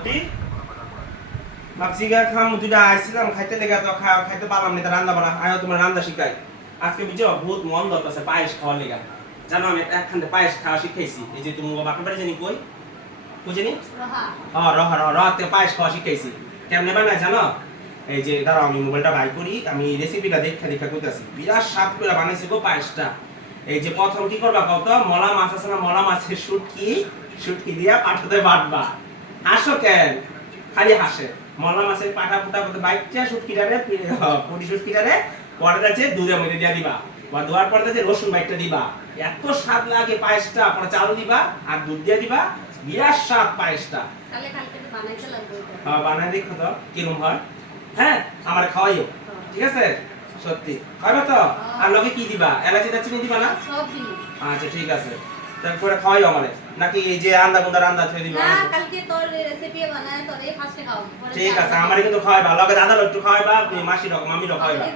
সত্যি ভাবছি গা খাম দুইটা আইছিলাম খাইতে লেগে তো খাইতে পারলাম না রান্না বাড়া আয়ো তোমার রান্না শিখাই আজকে বুঝছো বহুত মন ধরতেছে পায়েস খাওয়ার লেগে জানো আমি একখান পায়েস খাওয়া শিখাইছি এই যে তুমি বাপের বাড়ি জানি কই বুঝিনি রহাতে পায়েস খাওয়া শিখাইছি কেমনে বানায় জানো এই যে দাঁড়াও আমি মোবাইলটা বাই করি আমি রেসিপিটা দেখা কইতাছি বিরাট স্বাদ করে বানাইছি গো পায়েসটা এই যে প্রথম কি করবা কত মলা মাছ আছে না মলা মাছের শুটকি দিয়া পাঠাতে বাটবা হাসো কেন খালি হাসে মলা মাছের পাটা পুটা করতে বাইকটা শুটকিটারে পুরি শুটকিটারে পরে যাচ্ছে দুধের মধ্যে দিয়া দিবা বা দুয়ার পরে যাচ্ছে রসুন বাইকটা দিবা এত স্বাদ লাগে পায়েসটা পরে চাল দিবা আর দুধ দিয়া দিবা বিরাট স্বাদ পায়েসটা তাহলে কালকে বানাইতে লাগবে হ্যাঁ বানাই দেখো তো কিরকম হয় হ্যাঁ আমার খাওয়াইও ঠিক আছে সত্যি খাবে তো আর লগে কি দিবা এলাচি দারচিনি দিবা না সব দিন আচ্ছা ঠিক আছে তারপরে খাওয়াইও আমারে নাকি এই যে রান্দা থই দিবা না কালকে তোর রেসিপি বানায় তোরে ফার্স্টে খাও ঠিক আছে আমারে কিন্তু খাওয়াইবা লগে দাদা একটু খাওয়াইবা মাসি রকম মামি রকম খাওয়াইবা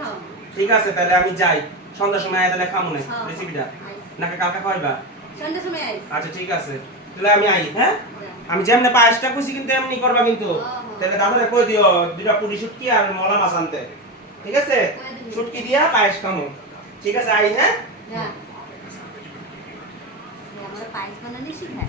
ঠিক আছে তাহলে আমি যাই সন্ধ্যার সময় আয় তাহলে খামু না রেসিপিটা নাকি কালকে খাওয়াইবা সন্ধ্যার সময় আইস আচ্ছা ঠিক আছে তাহলে আমি আই হ্যাঁ আমি যেমনে পায়েসটা কইছি কিন্তু এমনি করবা কিন্তু তাহলে দাদারে কই দিও দুইটা পুরি শুটকি আর মলা মাছ আনতে ঠিক আছে শুটকি দিয়া পায়েস খামু ঠিক আছে আই হ্যাঁ হ্যাঁ আমরা পায়েস বানানি শিখাই